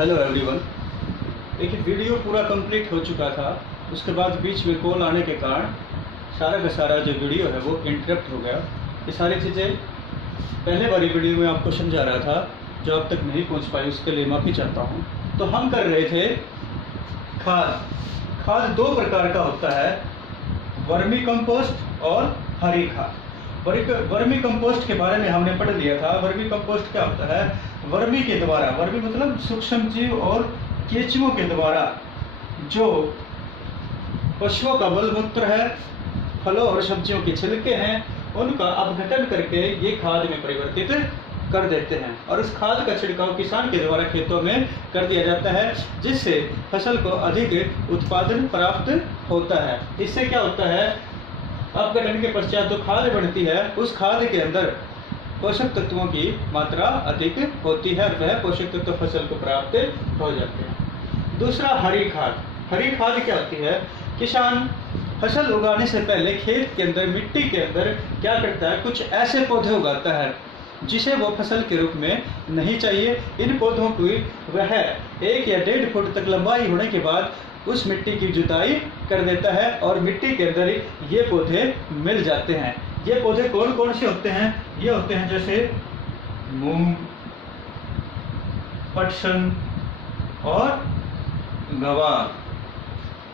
Hello everyone. देखिए video पूरा complete हो चुका था, उसके बाद बीच में कॉल आने के कारण सारा का सारा जो वीडियो है वो इंटरप्ट हो गया। ये सारी चीज़ें पहले वाली वीडियो में आपको समझा रहा था, जो अब तक नहीं पहुंच पाई उसके लिए माफ़ी चाहता हूं। तो हम कर रहे थे खाद। खाद दो प्रकार का होता है, वर्मी कंपोस्ट और हरी खाद। वर्मी कंपोस्ट के बारे में हमने पढ़ लिया था। वर्मी कंपोस्ट क्या होता है? वर्मी के द्वारा, वर्मी मतलब सूक्ष्म जीव और केंचुओं के द्वारा जो पशुओं का मलमूत्र है, फलों और सब्जियों के छिलके हैं, उनका अपघटन करके ये खाद में परिवर्तित कर देते हैं और उस खाद का छिड़काव किसान के द्वारा खेतों में कर दिया जाता है, जिससे फसल को अधिक उत्पादन प्राप्त होता है। इससे क्या होता है, अपघटन के पश्चात जो खाद बनती है उस खाद के अंदर पोषक तत्वों की मात्रा अधिक होती है और वह पोषक तत्व फसल को प्राप्त हो जाते हैं। दूसरा हरी खाद। हरी खाद क्या होती है? किसान फसल उगाने से पहले खेत के अंदर, मिट्टी के अंदर क्या करता है, कुछ ऐसे पौधे उगाता है जिसे वो फसल के रूप में नहीं चाहिए। इन पौधों की वह 1 या 1.5 फुट तक लंबाई होने के बाद उस मिट्टी की जुताई कर देता है और मिट्टी के अंदर ये पौधे मिल जाते हैं। ये पौधे कौन कौन से होते हैं? ये होते हैं जैसे मूंग, पटसन और गवार।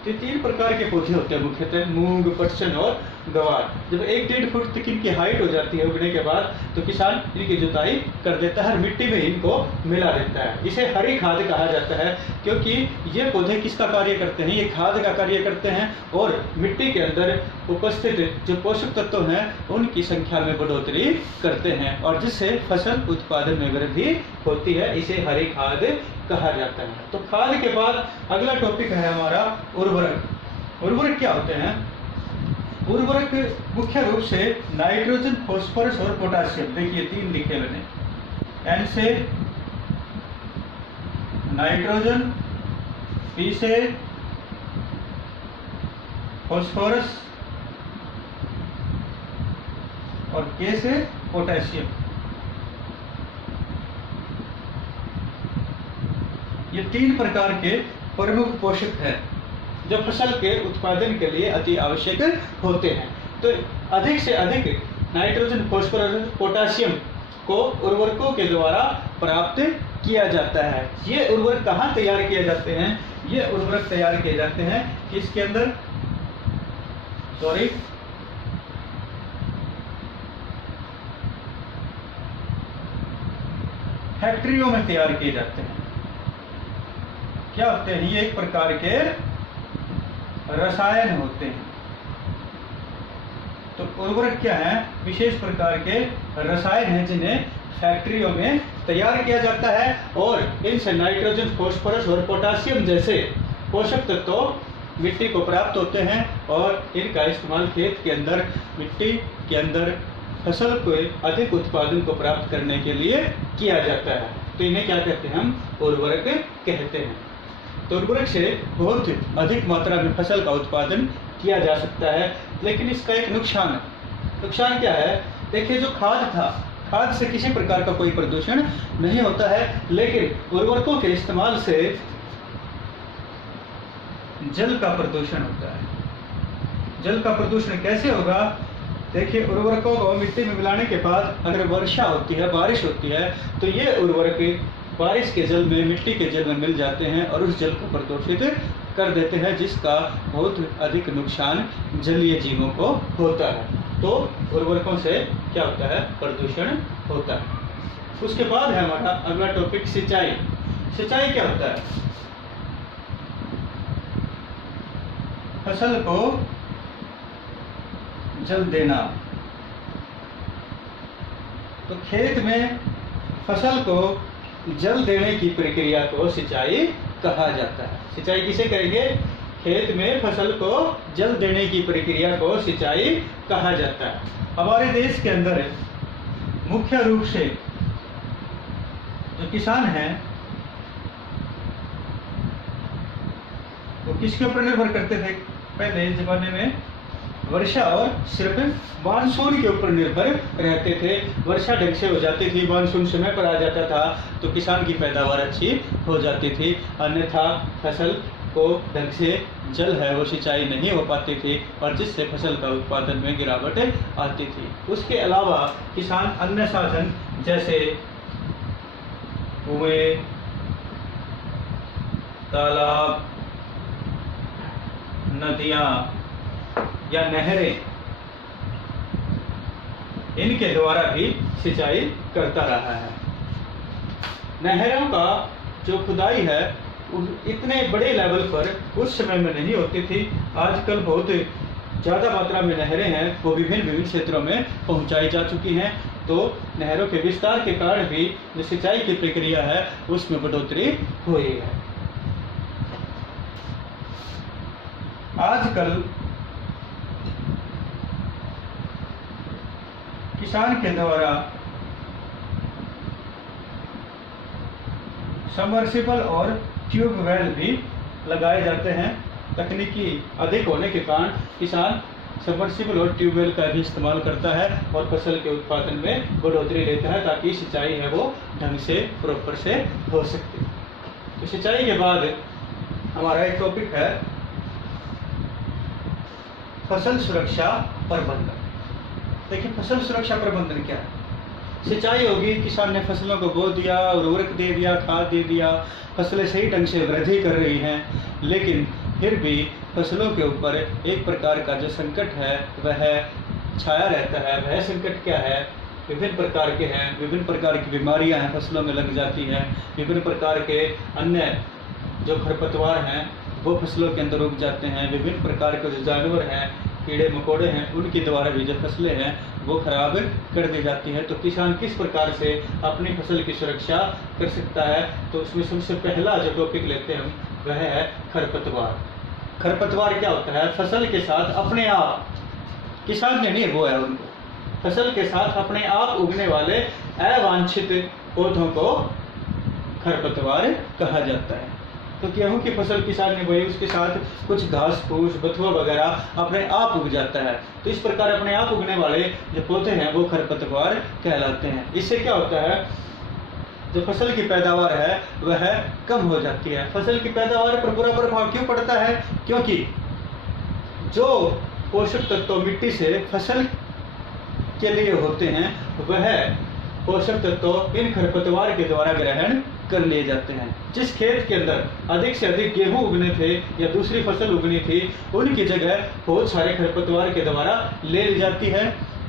ये 3 प्रकार के पौधे होते हैं मुख्यतः, मूंग, पटसन और गवार। जब 1-1.5 फुट तक इनकी हाइट हो जाती है उगने के बाद, तो किसान इनकी जुताई कर देता है और मिट्टी में इनको मिला देता है। इसे हरी खाद कहा जाता है, क्योंकि ये पौधे किसका कार्य करते हैं? ये खाद का कार्य करते हैं और मिट्टी के अंदर उपस्थित जो पोषक तत्व हैं उनकी संख्या में बढ़ोतरी करते हैं और जिससे फसल उत्पादन में वृद्धि होती है। इसे हरी खाद कहा जाता है। तो खाद के बाद अगला टॉपिक है हमारा उर्वरक। उर्वरक क्या होते हैं? उर्वरक मुख्य रूप से नाइट्रोजन, फास्फोरस और पोटासियम। देखिए 3 लिखे मैंने। N से नाइट्रोजन, P से फास्फोरस और K से पोटेशियम। ये 3 प्रकार के प्रमुख पोषक हैं जो फसल के उत्पादन के लिए अति आवश्यक होते हैं। तो अधिक से अधिक नाइट्रोजन, फास्फोरस, पोटेशियम को उर्वरकों के द्वारा प्राप्त किया जाता है। ये उर्वरक कहाँ तैयार किए जाते हैं? ये उर्वरक तैयार किए जाते हैं किसके अंदर? फैक्ट्रियों में तैयार किए जाते हैं। क्या होते हैं? ये एक प्रकार के रसायन होते हैं। तो उर्वरक क्या है? विशेष प्रकार के रसायन हैं जिन्हें फैक्ट्रियों में तैयार किया जाता है और इनसे नाइट्रोजन, फास्फोरस और पोटेशियम जैसे पोषक तत्व मिट्टी को प्राप्त होते हैं और इनका इस्तेमाल खेत के अंदर, मिट्टी के अंदर फसल को अधिक उत्पादन को प्राप्त करने के लिए किया जाता है। तो इन्हें क्या कहते हैं? हम उर्वरक कहते हैं। तो उर्वरक से बहुत अधिक मात्रा में फसल का उत्पादन किया जा सकता है, लेकिन इसका एक नुकसान है। नुकसान क्या है? देखिए जो खाद था, खाद से किसी प्रकार का कोई प्रदूषण नहीं होता है, लेकिन उर्वरकों के इस्तेमाल से जल का प्रदूषण होता है। जल का प्रदूषण कैसे होगा? देखिए उर्वरकों को मिट्टी में मिलाने के बाद अगर वर्षा होती है, बारिश होती है, तो ये उर्वरक बारिश के जल में, मिट्टी के जल में मिल जाते हैं और उस जल को प्रदूषित कर देते हैं, जिसका बहुत अधिक नुकसान जलीय जीवों को होता है। तो उर्वरकों से क्या होता है? प्रदूषण होता है। उसके बाद है हमारा अगला टॉपिक सिंचाई। सिंचाई क्या होता है? फसल को जल देना। तो खेत में फसल को जल देने की प्रक्रिया को सिंचाई कहा जाता है। सिंचाई किसे कहेंगे? खेत में फसल को जल देने की प्रक्रिया को सिंचाई कहा जाता है। हमारे देश के अंदर मुख्य रूप से जो किसान हैं वो किसके ऊपर निर्भर करते थे? पहले जमाने में वर्षा और सिर्फ मानसून के ऊपर निर्भर रहते थे। वर्षा ढंग से हो जाती थी, मानसून समय पर आ जाता था तो किसान की पैदावार अच्छी हो जाती थी, अन्यथा फसल को ढंग से जल है वो सिंचाई नहीं हो पाती थी और जिससे फसल का उत्पादन में गिरावट आती थी। उसके अलावा किसान अन्य साधन जैसे कुएं, तालाब, नदियां या नहरें, इनके द्वारा भी सिंचाई करता रहा है। नहरों का जो खुदाई है इतने बड़े लेवल पर उस समय में नहीं होती थी। आजकल बहुत ज़्यादा मात्रा में नहरें हैं वो विभिन्न क्षेत्रों में पहुंचाई जा चुकी हैं, तो नहरों के विस्तार के कारण भी जो सिंचाई की प्रक्रिया है उसमें बढ़ोतरी हुई है। आजकल किसान के द्वारा सबमर्सिबल और ट्यूबवेल भी लगाए जाते हैं। तकनीकी अधिक होने के कारण किसान सबमर्सिबल और ट्यूबवेल का भी इस्तेमाल करता है और फसल के उत्पादन में बढ़ोतरी लेता है ताकि सिंचाई है वो ढंग से प्रॉपर से हो सकती है। तो सिंचाई के बाद हमारा एक टॉपिक है फसल सुरक्षा प्रबंधन। देखिए फसल सुरक्षा प्रबंधन क्या है। सिंचाई होगी, किसान ने फसलों को बो दिया, उर्वरक दे दिया, खाद दे दिया, फसलें सही ढंग से वृद्धि कर रही हैं, लेकिन फिर भी फसलों के ऊपर एक प्रकार का जो संकट है वह छाया रहता है। वह संकट क्या है? विभिन्न प्रकार के हैं, विभिन्न प्रकार की बीमारियां हैं फसलों में लग जाती हैं, विभिन्न प्रकार के अन्य जो खरपतवार हैं वो फसलों के अंदर उग जाते हैं, विभिन्न प्रकार के जो जानवर हैं, कीड़े मकोड़े हैं, उनके द्वारा भी जो फसलें हैं वो खराब कर दी जाती हैं। तो किसान किस प्रकार से अपनी फसल की सुरक्षा कर सकता है? तो उसमें सबसे पहला जो टॉपिक लेते हैं वह है खरपतवार। खरपतवार क्या होता है? फसल के साथ अपने आप, किसान ने नहीं बोया उनको, फसल के साथ अपने आप उगने वाले अवांछित पौधों को खरपतवार कहा जाता है। तो गेहूं की फसल किसान ने बोई, उसके साथ कुछ घास फूस बथुआ वगैरह अपने आप उग जाता है। तो इस प्रकार अपने आप उगने वाले जो पौधे हैं वो खरपतवार कहलाते हैं। इससे क्या होता है? जो फसल की पैदावार है वह कम हो जाती है। फसल की पैदावार पर बुरा प्रभाव क्यों पड़ता है? क्योंकि जो पोषक तत्व मिट्टी से फसल के लिए होते हैं वह पोषक तत्व इन खरपतवार के द्वारा ग्रहण कर लिए जाते हैं। जिस खेत के अंदर अधिक से अधिक गेहूं उगने थे या दूसरी फसल उगनी थी उनकी जगह बहुत सारे खरपतवार के द्वारा ले ली जाती है,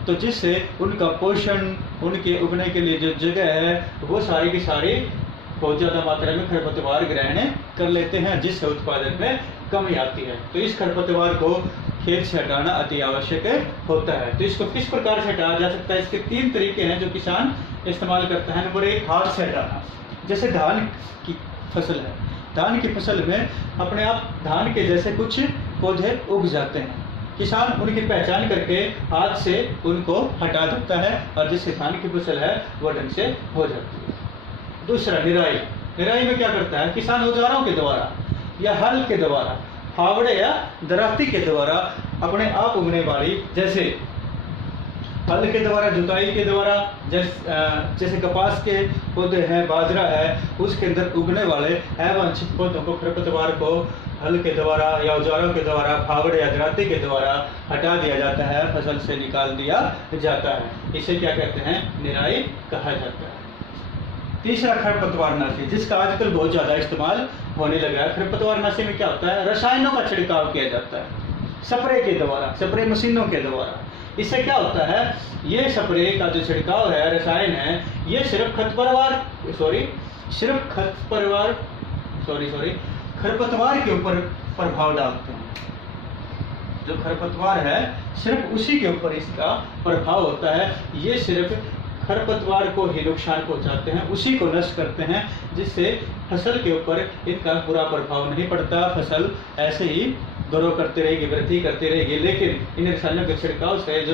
तो जिससे उनका पोषण, उनके उगने के लिए जो जगह है वो सारी की सारी बहुत ज़्यादा मात्रा में खरपतवार ग्रहण कर लेते हैं, जिससे उत्पादन में कमी आती है। तो इस खरपतवार को खेत से हटाना अति आवश्यक होता है। तो इसको किस प्रकार से हटाया जा सकता है? इसके 3 तरीके हैं जो किसान इस्तेमाल करता है। नंबर 1, हाथ से हटाना। जैसे धान की फसल है, धान की फसल में अपने आप धान के जैसे कुछ पौधे उग जाते हैं, किसान उनकी पहचान करके हाथ से उनको हटा देता है और जिससे धान की फसल है वह ढंग से हो जाती है। दूसरा, निराई। निराई में क्या करता है? किसान औजारों के द्वारा या हल के द्वारा, फावड़े या दराती के द्वारा अपने आप उगने वाली, जैसे हल के द्वारा, जुताई के द्वारा, जैसे कपास के पौधे हैं, बाजरा है, उसके अंदर उगने वाले अवांछित पौधों को, खरपतवार को हल के द्वारा या औजारों के द्वारा, फावड़े या दराती के द्वारा हटा दिया जाता है, फसल से निकाल दिया जाता है। इसे क्या कहते हैं? निराई कहा जाता है। तीसरा, खरपतवारनाशी, जिसका आजकल बहुत ज़्यादा इस्तेमाल होने लगा है। खरपतवारनाशी में क्या होता है? रसायनों का छिड़काव किया जाता है स्प्रे के द्वारा, स्प्रे मशीनों के द्वारा। इससे क्या होता है? ये स्प्रे का जो छिड़काव है, रसायन है, ये सिर्फ खरपतवार के ऊपर प्रभाव डालते हैं। जो खरपतवार है सिर्फ उसी के ऊपर इसका प्रभाव होता है। ये सिर्फ खरपतवार को ही नुकसान पहुंचाते हैं, उसी को नष्ट करते हैं, जिससे फसल के ऊपर इनका बुरा प्रभाव नहीं पड़ता। फसल ऐसे ही ग्रो करती रहेगी, वृद्धि करती रहेगी, लेकिन इन रसायनों के छिड़काव से जो